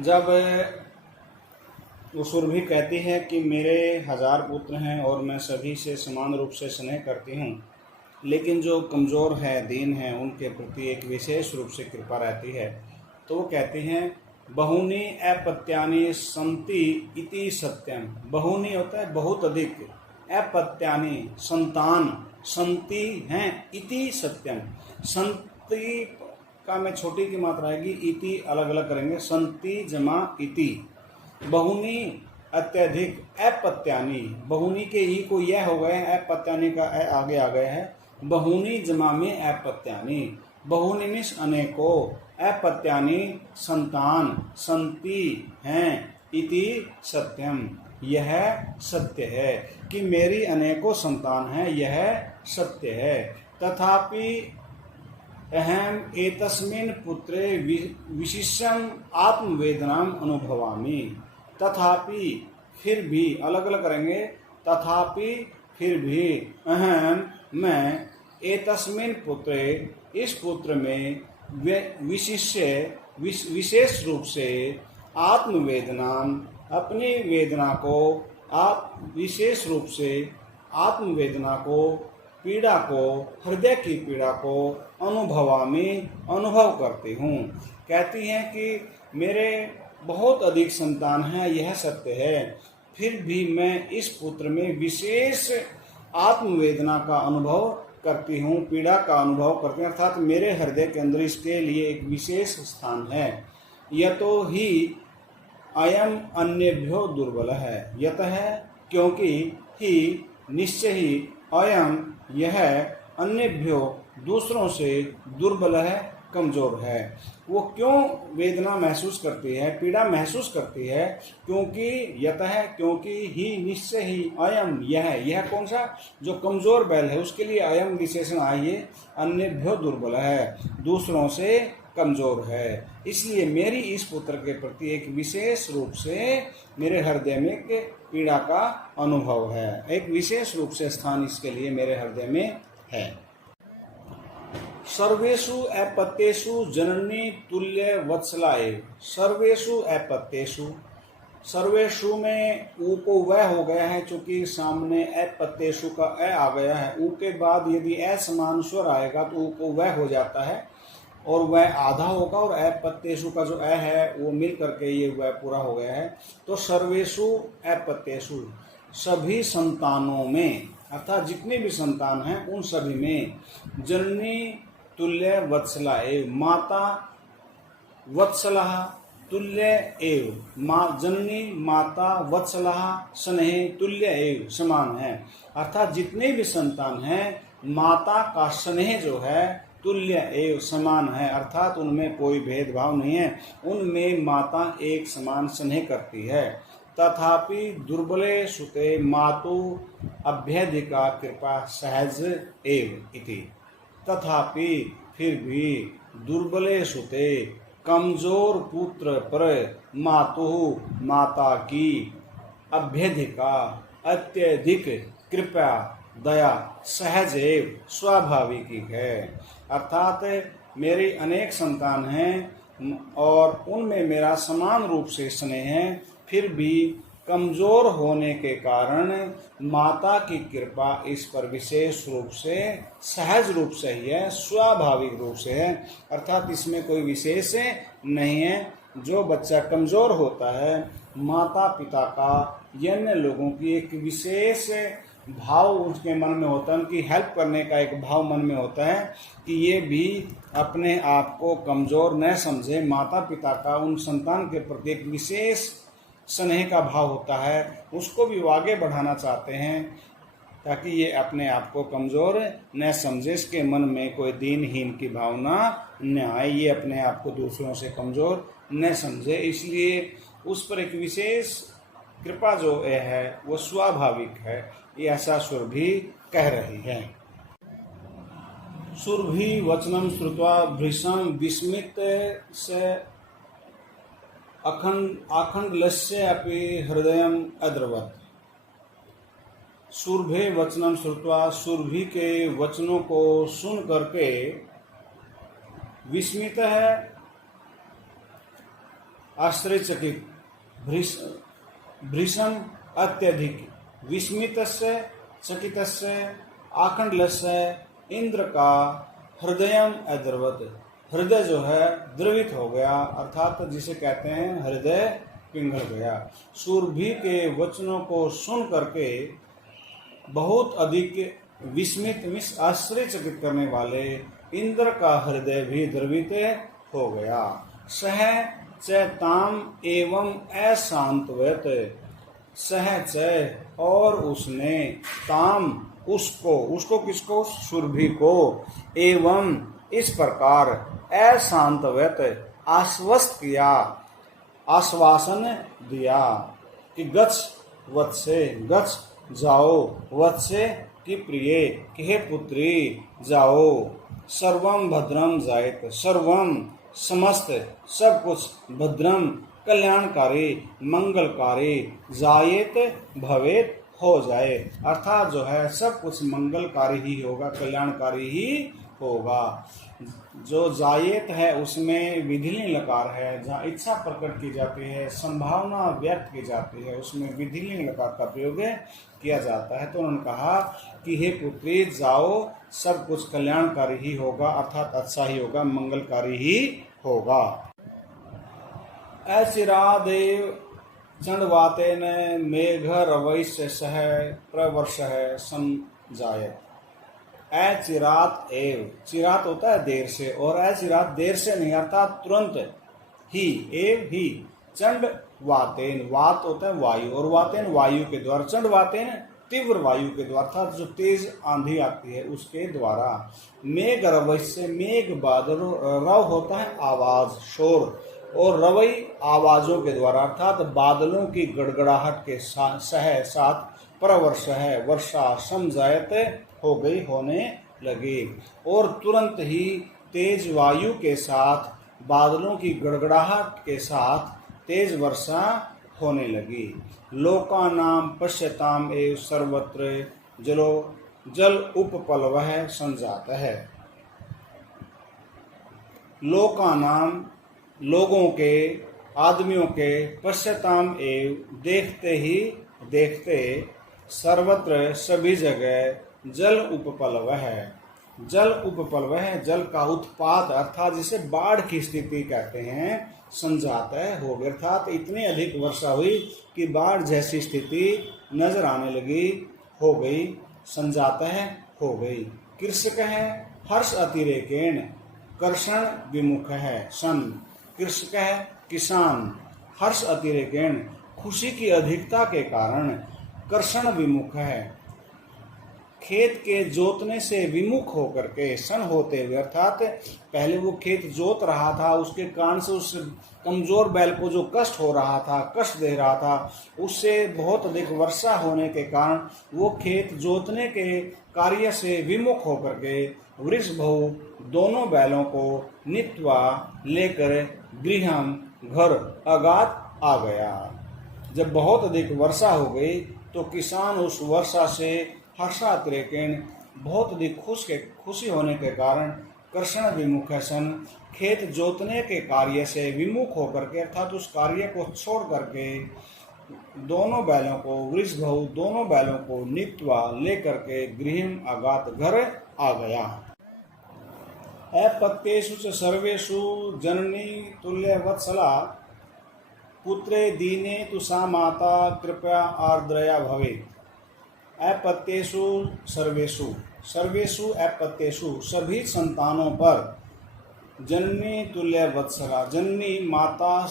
जब वो सुरभि कहती है कि मेरे 1000 पुत्र हैं और मैं सभी से समान रूप से स्नेह करती हूँ, लेकिन जो कमज़ोर है, दीन है, उनके प्रति एक विशेष रूप से कृपा रहती है, तो वो कहती हैं बहूनि अपत्यानि संति इति सत्यम। बहूनि होता है बहुत अधिक, अपत्यानि संतान, संति हैं, इति सत्यम। संति का में छोटी की मात्रा आएगी, इति अलग अलग करेंगे, संति जमा इति। बहुनी अत्यधिक, अपत्यानि, बहुनी के ई को यह हो गए, अपत्यानि का आगे आ गए है, बहुनी जमा में अपत्यानि। बहुनी मीन्स अनेकों, अपत्यानि संतान, संति हैं, इति सत्यम यह सत्य है कि मेरी अनेकों संतान हैं, यह सत्य है। तथापि अहम एतस्मिन् पुत्रे विशिष्यम आत्मवेदनाम अनुभवामि। तथापि फिर भी, अलग अलग करेंगे, तथापि फिर भी, अहम मैं, एतस्मिन् पुत्रे इस पुत्र में विशेष रूप से आत्मवेदनाम अपनी वेदना को, आप विशेष रूप से आत्मवेदना को, पीड़ा को, हृदय की पीड़ा को अनुभवामि अनुभव करती हूँ। कहती हैं कि मेरे बहुत अधिक संतान हैं, यह सत्य है, फिर भी मैं इस पुत्र में विशेष आत्मवेदना का अनुभव करती हूँ, पीड़ा का अनुभव करती हूँ, अर्थात मेरे हृदय के अंदर इसके लिए एक विशेष स्थान है। यतो ही अयम अन्यभ्यो दुर्बल है, यतः क्योंकि ही निश्चय ही, अयम यह, अन्यभ्यो दूसरों से, दुर्बल है, कमजोर है। वो क्यों वेदना महसूस करती है, पीड़ा महसूस करती है? क्योंकि यतः, क्योंकि ही निश्चय ही, अयम यह कौन सा, जो कमजोर बैल है उसके लिए अयम विशेषण आइए, अन्यभ्यो दुर्बल है, दूसरों से कमजोर है। इसलिए मेरी इस पुत्र के प्रति एक विशेष रूप से मेरे हृदय में एक पीड़ा का अनुभव है, एक विशेष रूप से स्थान इसके लिए मेरे हृदय में है। सर्वेषु अपत्येषु जननी तुल्य वत्सलाए। सर्वेषु अपत्येषु, सर्वेषु में ऊ को वह हो गया है, चूंकि सामने अपत्येषु का अ आ गया है, ऊ के बाद यदि असमान स्वर आएगा तो ऊ को वह हो जाता है और वह आधा होगा, और अपत्येषु का जो अ है वो मिल करके ये वह पूरा हो गया है। तो सर्वेषु अपत्येषु, सभी संतानों में, अर्थात जितने भी संतान हैं उन सभी में, जननी तुल्य वत्सला एव, माता वत्सला तुल्य एव, जननी माता वत्सला स्नेह तुल्य एव, समान है। अर्थात जितने भी संतान हैं माता का स्नेह जो है तुल्य एव, समान है, अर्थात उनमें कोई भेदभाव नहीं है, उनमें माता एक समान स्नेह करती है। तथापि दुर्बले सुते मातु अभ्यधिका कृपा सहज एव इति। तथापि फिर भी, दुर्बले सुते कमजोर पुत्र पर मातु माता की अभ्यधिका अत्यधिक कृपा दया सहज एव स्वाभाविक है। अर्थात मेरी अनेक संतान हैं और उनमें मेरा समान रूप से स्नेह है, फिर भी कमजोर होने के कारण माता की कृपा इस पर विशेष रूप से, सहज रूप से ही है, स्वाभाविक रूप से है, अर्थात इसमें कोई विशेष नहीं है। जो बच्चा कमजोर होता है, माता पिता का या अन्य लोगों की एक विशेष भाव उसके मन में होता है, उनकी हेल्प करने का एक भाव मन में होता है कि ये भी अपने आप को कमजोर न समझे, माता पिता का उन संतान के प्रति एक विशेष स्नेह का भाव होता है, उसको भी आगे बढ़ाना चाहते हैं ताकि ये अपने आप को कमजोर न समझे, इसके मन में कोई दीनहीन की भावना न आए, ये अपने आप को दूसरों से कमजोर न समझे, इसलिए उस पर एक विशेष कृपा जो है वो स्वाभाविक है, ये ऐसा सुरभि कह रही है। सुरभि वचनम श्रुत्वा भृशं विस्मित से आखंडलस्य अपि हृदयम अद्रवत्। सुरभे वचनम श्रुत्वा, सुरभि के वचनों को सुन करके विस्मित है, आश्चर्यचकित भृशम अत्यधिक विस्मितस्य चकितस्य आखंडलस्य इंद्र का हृदयम अद्रवत, हृदय जो है द्रवित हो गया, अर्थात जिसे कहते हैं हृदय पिघल गया। सुरभि के वचनों को सुन करके बहुत अधिक विस्मित आश्चर्यचकित करने वाले इंद्र का हृदय भी द्रवित हो गया। सह च ताम एवं अशांतवत, सह च और उसने ताम उसको किसको, सुरभि को, एवं इस प्रकार अशांतवत आश्वस्त किया, आश्वासन दिया कि गच्छ वत्से, गच्छ जाओ, वत्से कि प्रिय, कि हे पुत्री जाओ, सर्वम भद्रम जायत, सर्वम समस्त सब कुछ, भद्रम कल्याणकारी मंगलकारी, जायत भवेत हो जाए, अर्थात जो है सब कुछ मंगलकारी ही होगा, कल्याणकारी ही होगा। जो जायत है उसमें विधिलिंग लकार है, जहाँ इच्छा प्रकट की जाती है, संभावना व्यक्त की जाती है, उसमें विधिलिंग लकार का प्रयोग किया जाता है। तो उन्होंने कहा कि हे पुत्री जाओ, सब कुछ कल्याणकारी ही होगा, अर्थात अच्छा ही होगा, मंगलकारी ही होगा। अचिरादेव चंडवातेन मेघ रवैश्य सह प्रवर्ष संजायत। अचिरात एव, चिरात होता है देर से, और अचिरात देर से नहीं, अर्थात तुरंत ही, एव ही, चंड वातेन, वात होता है वायु, और वातेन वायु के द्वारा, चंड वातेन तीव्र वायु के द्वारा, अर्थात जो तेज आंधी आती है उसके द्वारा। मेघ रवैश्य, मेघ बादल, रव होता है आवाज, शोर, और रवई आवाजों के द्वारा, अर्थात बादलों की गड़गड़ाहट के साथ प्रवर्ष है, वर्षा समझायत हो गई, होने लगी, और तुरंत ही तेज वायु के साथ, बादलों की गड़गड़ाहट के साथ तेज वर्षा होने लगी। लोकानाम पश्यताम एव सर्वत्र जल उपप्लवः संजात है। लोकानाम लोगों के, आदमियों के, पश्यताम एव देखते ही देखते, सर्वत्र सभी जगह जल उपप्लव है, जल उपप्लव है, जल का उत्पात, अर्थात जिसे बाढ़ की स्थिति कहते हैं, संजात हो गई, अर्थात इतनी अधिक वर्षा हुई कि बाढ़ जैसी स्थिति नजर आने लगी, हो गई, संजात हो गई। कृषक है हर्ष अतिरेकेण कर्षण विमुख है, सन, कृषक है किसान, हर्ष अतिरेकेण खुशी की अधिकता के कारण, कर्षण विमुख है खेत के जोतने से विमुख होकर के, सन होते हुए, अर्थात पहले वो खेत जोत रहा था, उसके कारण से उस कमजोर बैल को जो कष्ट हो रहा था, कष्ट दे रहा था, उससे बहुत अधिक वर्षा होने के कारण वो खेत जोतने के कार्य से विमुख होकर के वृषभौ दोनों बैलों को नित्वा लेकर गृहम घर अगात आ गया। जब बहुत अधिक वर्षा हो गई तो किसान उस वर्षा से हर्षातिरेकेण बहुत अधिक खुशी होने के कारण कर्षण विमुख सन, खेत जोतने के कार्य से विमुख होकर के, अर्थात उस कार्य को छोड़ करके दोनों बैलों को, वृषभौ दोनों बैलों को नीत्वा लेकर के गृह आगात घर आ गया। अपत्येषु च सर्वेषु जननी तुल्य वत्सला पुत्रे दीने तु सा माता कृपया आर्द्रया भवेत्। अपत्येषु सर्वेषु, सर्वेषु अपत्येषु सभी संतानों पर, जननी तुल्य वत्सला, जननी माता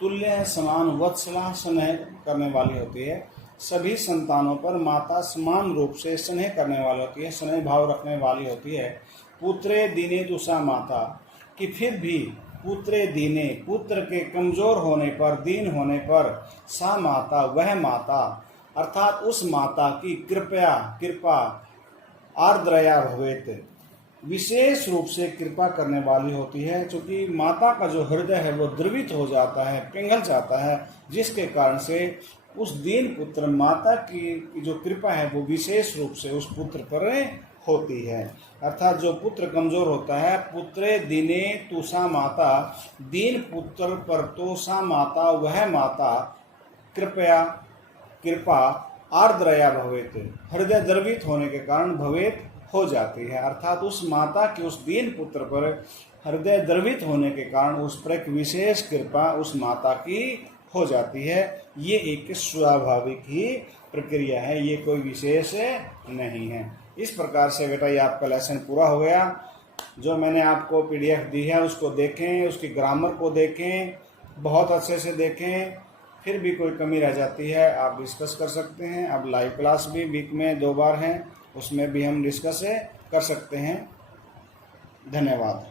तुल्य समान, वत्सला स्नेह करने वाली होती है। सभी संतानों पर माता समान रूप से स्नेह करने वाली होती है, स्नेह भाव रखने वाली होती है। पुत्रे दीने तुसा माता, कि फिर भी पुत्रे दीने, पुत्र के कमजोर होने पर, दीन होने पर, सा माता वह माता, अर्थात उस माता की कृपा आर्द्रया भवेत, विशेष रूप से कृपा करने वाली होती है, क्योंकि माता का जो हृदय है वो द्रवित हो जाता है, पिघल जाता है, जिसके कारण से उस दीन पुत्र, माता की जो कृपा है वो विशेष रूप से उस पुत्र पर होती है। अर्थात जो पुत्र कमजोर होता है, पुत्रे दीने तु सा माता, दीन पुत्र पर तो सा माता वह माता कृपा आर्द्रया भवेत, हृदय द्रवित होने के कारण भवेत हो जाती है। अर्थात उस माता के उस दीन पुत्र पर हृदय द्रवित होने के कारण उस पर एक विशेष कृपा उस माता की हो जाती है। ये एक स्वाभाविक ही प्रक्रिया है, ये कोई विशेष नहीं है। इस प्रकार से बेटा ये आपका लेसन पूरा हो गया। जो मैंने आपको PDF दी है उसको देखें, उसकी ग्रामर को देखें, बहुत अच्छे से देखें। फिर भी कोई कमी रह जाती है आप डिस्कस कर सकते हैं। अब लाइव क्लास भी वीक में 2 बार हैं, उसमें भी हम डिस्कस कर सकते हैं। धन्यवाद।